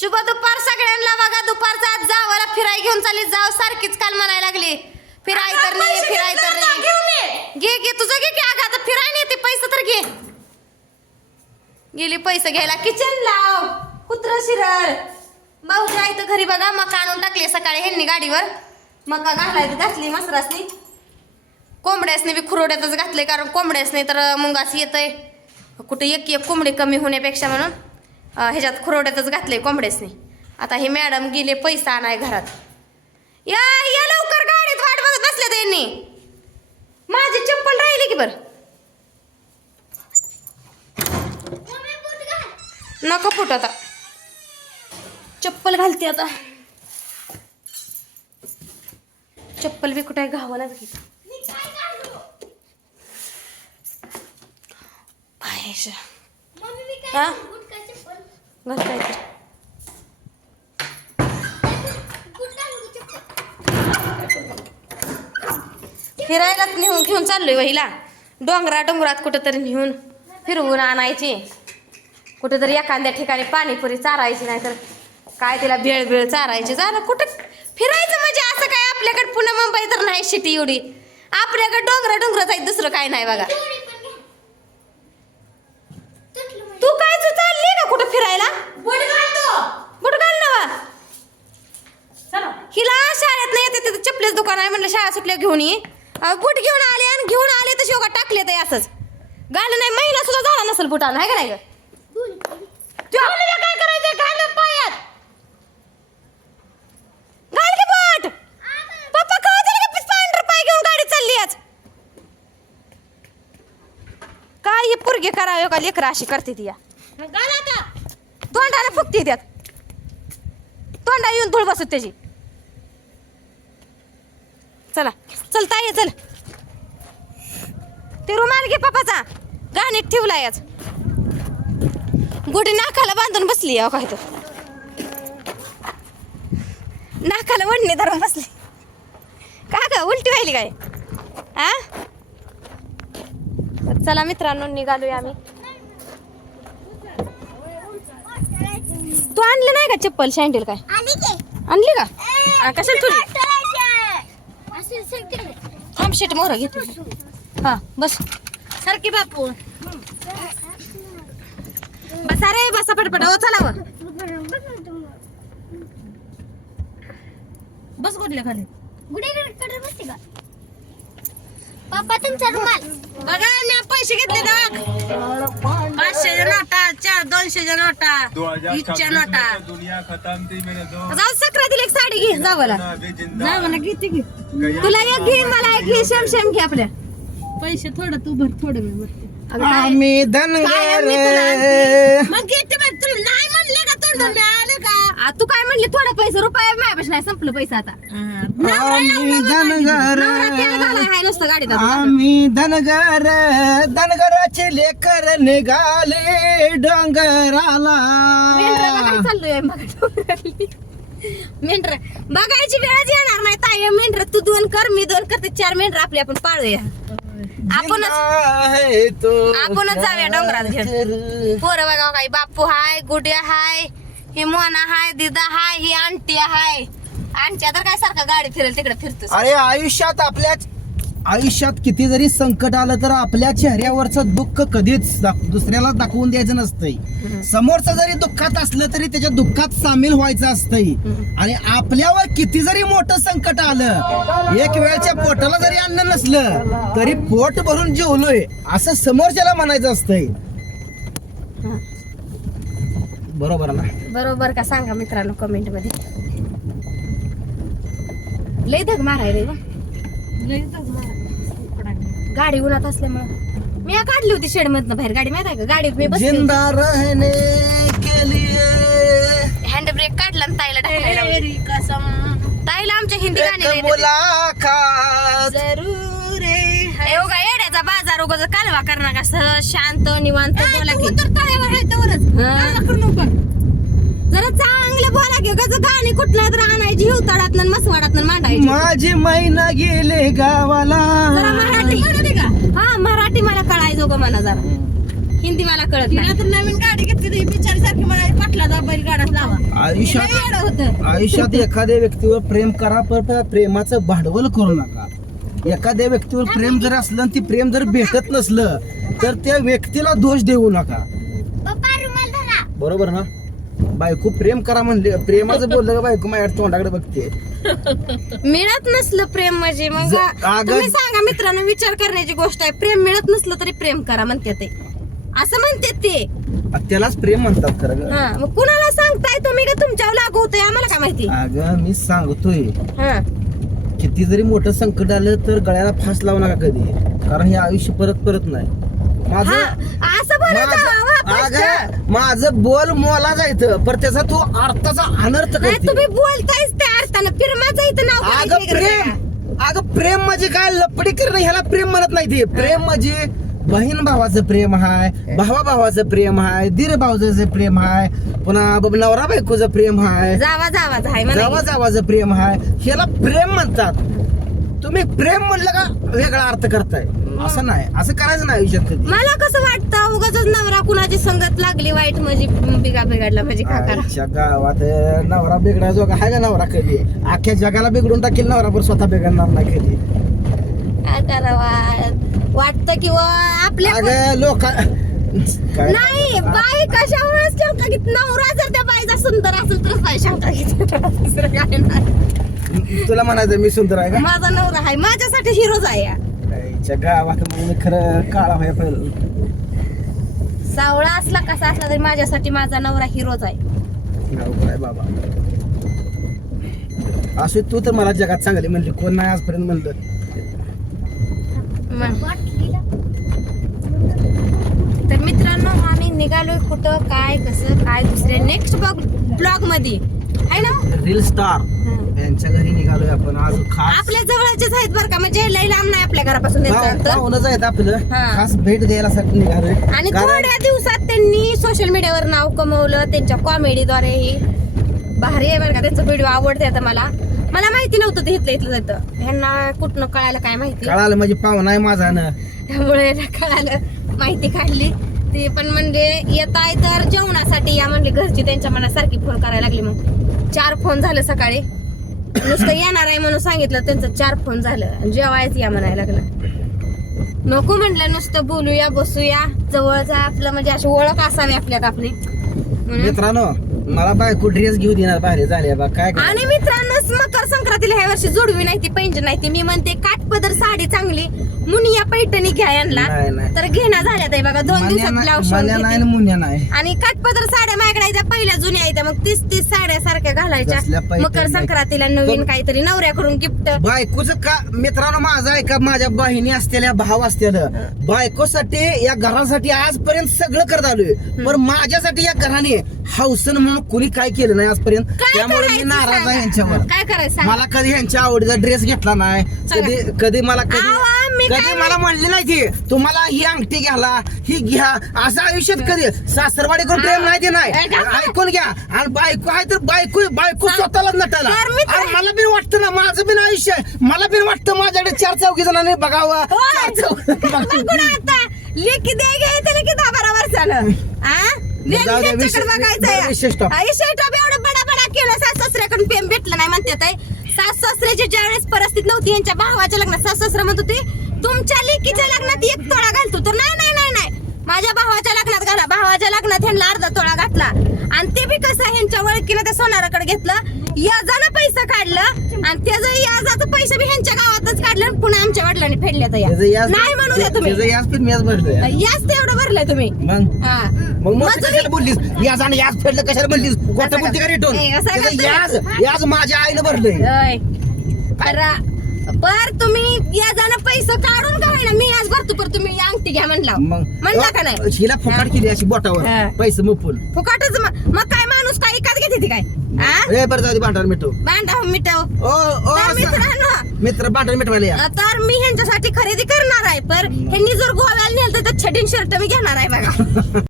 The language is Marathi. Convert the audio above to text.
शुभ दुपार सगळ्यांना. बघा दुपारचा आज जावाला फिराय घेऊन चालली. जाव सारखीच काल म्हणायला लागली फिराय तर नाही फिराय तर नाही. घे घे तुझं घे की. अगं आता फिराय नाही ते पैसे तर घे. गेली पैसे घ्यायला. किचन लाव कुत्र शिरळ. भाऊजी आहे तर घरी. बघा मका आणून टाकली सकाळी ह्यांनी गाडीवर. मका घातली मसरासनी. कोंबड्यासनी बी खुरोड्यातच घातले कारण कोंबड्यासनी तर मुंगास येतंय. कुठे एक कोंबडी कमी होण्यापेक्षा म्हणून ह्याच्यात खुरोड्यातच घातले कोंबड्यासनी. आता हे मॅडम गेले पैसा आणाय घरात. या या लवकर गाडीत वाट बघत बसल्या त्यांनी. माझी चप्पल राहिली की बर. नको फुट आता. चप्पल घालते आता. चप्पल बी कुठे घावालाच घेत. हा घाल काय तर. फिरायला घेऊन चाललोय वहिला. डोंगरात कुठंतरी नेऊन फिरवून आणायची. कुठेतरी एखाद्या ठिकाणी पाणीपुरी चारायची नाही तर काय तिला भेळ चारायची. झालं कुठं फिरायचं म्हणजे असं काय आपल्याकडे पुणे मुंबई तर नाही सिटी एवढी. आपल्याकडे डोंगराच आहे दुसरं काय नाही बघा. तू काय तू चालली का कुठं फिरायला. बुट घाल ना. हिला शाळेत नाही येते तिथे चपलेच दुकान आहे म्हणलं शाळा सुटल्या घेऊन ये. बुट घेऊन आले तशी योगा टाकले तर असंच घाल नाही. महिना सुद्धा झाला नसेल बुटानं आहे का नाही ग. काय करायचं घाल पायात. घाल की बुट. पप्पा कवा दिले का पांढर पाय घेऊन गाडी चालली आज. काय हे पुरगे करावं का लेकरं अशी करते ती. या तोंडाला फुकते त्यात. तोंडा येऊन धूळ बसत त्याची. चला चलता ये चल. ते रुमाल घे पप्पाचा. गाणीत ठेवलाय आज. गुढी नाकाला बांधून बसली आहे काय तर. नाकाला वडणे धरून बसली. का ग उलटी व्हायली काय. हा चला मित्रांनो निघालोय आम्ही. तू आणली नाही का चप्पल सँडल काय आणली का. कशाला तुझी थांब शेट मोहर घेतो. हा बस सारखी बापू. बसा रे बसा पटपट. हो चला व बस कुठल्या खाली गुडे बसते का पप्पा तुमचा रुमाल. बघा मी पैसे घेतले दाग. 500च्या नोटा 200च्या नोटा 20च्या नोटा. जाऊ सक्रातीला एक साडी घे जावाला. जावाला घेते घे. तुला एक घे मला एक घे. शेम घे आपल्या. पैसे थोडं तू भर थोडं मी भरते. आम्ही धनगर. मग घेते बघ. तुला नाही म्हणले का तोंडून आले का. तू काय म्हणली थोडं पैसे रुपया माझ्यापाशी नाही संपलं पैसा आता. आम्ही धनगर. हाय नुसतं गाडीत. आम्ही धनगर. धनगराचे लेकर निघाले डोंगराला. चाललोय मेंढर बघायची वेळच येणार नाही ताई. मेंढर तू 2 कर मी 2 करते 4 मेंढर आपले आपण पाळूया. आपणच जाऊया डोंगरात घेऊन. पोरं बघा काही बापू हाय गुड्या हाय ही मोना हाय दिदा हाय ही आंटी हाय. आंटी तर काय सारखं गाडी फिरेल तिकडे फिरतो. अरे आयुष्यात किती जरी संकट आलं तर आपल्या चेहऱ्यावरचं दुःख कधीच दुसऱ्याला दाखवून द्यायचं नसतंय. समोरचं जरी दुःखात असलं तरी त्याच्या दुःखात सामील व्हायचं असतंय. आणि आपल्यावर किती जरी मोठं संकट आलं एक वेळच्या पोटाला जरी अन्न नसलं तरी पोट भरून जेवलोय असं समोरच्याला म्हणायचं असतंय. बरोबर ना. बरोबर का सांगा मित्रांनो कमेंट मध्ये. लय धग मारायला गाडी उन्हात असल्यामुळे मी काढली होती शेड मधनं बाहेर गाडी माहिती आहे का. गाडीत मी बसली जिंदा रहने के लिए हँड ब्रेक काढला आणि ताईला टाकला. ताईला आमच्या हिंदी गाणी मुलाखत जरूर एवढा येड्याचा बाजार उगाच कालवा करणार का. सहज शांत निवांत बोला की. जरा चांगलं बोला की. गज गाणी कुठल्या तर आणायची हिवताडात मसवाडात मांडायची. माझी महिना गेले गावाला. जरा मराठी हा मराठी मला कळायचो ग मला. जरा हिंदी मला कळत नाही. नवीन गाडी घेतली बिचारी सारखी मला पाटला बैल गाडा लावा. आयुष्यात एखाद्या व्यक्तीवर प्रेम करा, पण प्रेमाचं भांडवल करू नका. एखाद्या व्यक्तीवर प्रेम जर असलं आणि ती प्रेम जर भेटत नसलं तर त्या व्यक्तीला दोष देऊ नका. पप्पा रुमाल धरा. बरोबर ना? बायको प्रेम करा म्हणले, प्रेमाचं बोललं का बायको माझ्या तोंडाकडे बघते. मिळत नसलं प्रेम म्हणजे मग अगं- तुम्ही सांगा मित्रांनो, विचार करण्याची गोष्ट आहे. प्रेम मिळत नसलं तरी प्रेम करा म्हणते ते, असं म्हणते ते. त्यालाच प्रेम म्हणतात खरं ग. हा, मग कुणाला सांगताय तुम्ही का तुमच्यावर लागू होतंय आम्हाला काय माहिती. अगं मी सांगतोय, हा, किती जरी मोठं संकट आलं तर गळ्याला फास लावू नका कधी, कारण हे आयुष्य परत परत नाही. हा, माझं असं बोलत अगं माझं बोल मोला जायचं, पण त्याचा तू अर्थाचा अनर्थ नाही, करते. तुम्ही बोलतायच त्या अर्थानं. प्रेमाचं इथं नाव अगं काढायचं वेगळं प्रेम, का? अगं प्रेम म्हणजे काय, लपडी करणं ह्याला प्रेम म्हणत नाही. ते प्रेम म्हणजे बहीण भावाचं प्रेम आहे, भावा भावाचं प्रेम आहे, दीर भावाचं प्रेम आहे, पुन्हा नवरा बायकोचं प्रेम आहे, जावा जावाच आहे जावा म्हणा. जावाचं प्रेम आहे. ह्याला प्रेम म्हणतात. तुम्ही प्रेम म्हणलं का वेगळा अर्थ करताय, असं नाही. असं करायचं नाही आयुष्यात कधी. मला कसं वाटतं उगाच नवरा कुणाची संगत लागली वाईट म्हणजे बिघडला म्हणजे काय करा. आजच्या गावात नवरा बिघडायचो का हाय का नवरा कधी? अख्ख्या जगाला बिघडून टाकेल नवरा, पण स्वतः बिघडणार नाही कधी. काय करावं वाटतं किंवा आपल्या अगं लोक काय नाही बाई कशामुळेच शंका घेत. नवरा जर त्या बाईचा सुंदर असेल तरच बाई शंका घेत. दुसरं काय नाही. तुला म्हणायचं मी सुंदर आहे का? माझा नवरा आहे, माझ्यासाठी हिरोज आहे या. आजच्या गावात मग मी खरं काळा व्हाय पाहिजे. सावळा असला कसा असला तरी माझ्यासाठी माझा नवरा हिरोज आहे. अवघड आहे बाबा. असं तू तर मला जगात चांगली म्हणली, कोण नाही आजपर्यंत म्हणलं. मग. तर मित्रांनो आम्ही निघालोय कुठं काय कसं काय दुसऱ्या नेक्स्ट ब्लॉग मध्ये आहे ना. रील स्टार यांच्या घरी निघालोय आपण आज. खास आपल्या जवळचेच आहेत बरं का, म्हणजे लई लांब नाही आपल्या घरापासून त्यांचं अंतर. पाहुणच आहेत आपलं, हा. खास भेट द्यायला साठी निघालोय. आणि कारण थोड्या दिवसात त्यांनी सोशल मीडियावर नाव कमवलं त्यांच्या कॉमेडीद्वारे. ही भारी आहे बरं का, त्यांचं व्हिडिओ आवडते आता मला. मला माहिती नव्हतं ते इथलं जातं, ह्यांना कुठनं कळायला काय माहिती. कळालं म्हणजे पाहुणा आहे माझा ना. त्यामुळे कळालं, माहिती काढली ती पण. म्हणजे येत आहे तर जेवणासाठी या म्हणले घरची, त्यांच्या मनासारखी फोन करायला लागली. मग 4 फोन झालं सकाळी. नुसतं येणार आहे म्हणून सांगितलं, त्यांचं 4 फोन झालं. जेवायच या म्हणायला लागलं. नको म्हटलं, नुसतं बोलूया बसूया जवळचा आपलं म्हणजे अशी ओळख असावी आपल्यात आपली. मित्रांनो मला बायको ड्रेस घेऊ देणार बाहेर झाले बा काय करायचं? आणि मित्रांनो मकर संक्रांतीला ह्या वर्षी जोडवी नाही ती, पैंजण नाही ती. मी म्हणते काठपदर साडी चांगली मुनिया पैठणी घ्या यांना. नाही, नाही. तर घेणं झाल्या ताई बघा 2 दिवसात ब्लाऊज शिवून मन्या नाही घेते. आणि मुन्या नाही. आणि काठपदर साड्या मागडायच्या पहिल्या जुन्या आहेत, मग 30 साड्या सारख्या घालायच्या. कसल्या पैठणी? मकर संक्रांतीला नवीन काहीतरी नवऱ्याकडून गिफ्ट. बायकोच का मित्रांनो माझा आहे का, माझ्या बहिणी असलेल्या भाव असलेलं बायकोसाठी या घरासाठी आजपर्यंत सगळं करत आलोय, पण माझ्यासाठी या घराने हौसन म्हणून कुणी काय केलं नाही आजपर्यंत. काय त्यामुळे मी करायचं नाराज सांगा? आहे यांच्यावर. काय करायचं सांगा? मला कधी ह्यांच्या आवडीचा ड्रेस घेतला नाही, कधी मला आवा, मी कधी काय मला म्हणले नाही ती तुम्हाला ही अंगठी घ्याला ही घ्या असं आयुष्यात कधी सासरवाडी करून प्रेम नाही ते नाही. ऐकून घ्या. आणि बायको आहे तर बायको स्वतःला नटायला. तर मित्र- आणि मला बिन वाटतं ना, माझं बिन आयुष्य आहे, मला बिन वाटतं माझ्याकडे 4 चौघी जणांनी बघावं. होय. 4 चौघी बघून आता लेकी द्या घ्यायचं लेकी 10-12 वर्षानं. जाऊ द्या, विषय stop. एवढं बडा केलं, सासऱ्याकडून प्रेम भेटलं नाही म्हणते. सासऱ्याची ज्या वेळेस परिस्थिती नव्हती, यांच्या भावाच्या लग्नात सासरा म्हणत होते तुमच्या लेकीच्या लग्नात 1 तोळा घालतो. तर नाही माझ्या भावाच्या लग्नात घाला. भावाच्या लग्नात ह्यांना अर्धा तोळा घातला. आणि ते बी कसं ह्यांच्या ओळखीनं त्या सोनाराकडे घेतलं, याजानं पैसे काढलं आणि त्याचं याजाचं पैसे बी ह्यांच्या गावातच काढलं आणि पुन्हा आमच्या वडिलांनी फेडले. नाही म्हणू द्या तुम्ही, याच पण मीच भरलं. याच ते एवढं भरलंय तुम्ही. मग हा. मग मग मजुरी- कशाला बोललीस याच आणि याच फेडलं कशाला बोललीस? खोटं बोलती का रिटर्न? ए, असं त्याचं करतोय. याच माझ्या आईनं भरलंय. होय. पर तुम्ही याजानं पैसे काढून का होईना मी आज भरतो, पर तुम्ही अंगठी घ्या म्हणला म्हणला का नाही? हिला फुकाट केली अशी बोटावर हा. पैसे मुपून. फुकाटच मग काय माणूस काय इकत घेते ती काय? ए बरं जाऊ दे, भांडार मिठव. भांडा मिटाव. ओ तर मित्रांनो, मित्र भांडार मिटवायला या. तर मी ह्यांच्यासाठी खरेदी करणार आहे, पर ह्यांनी जर गोव्याला नेलं तर छटीन शर्ट मी घेणार आहे बघा.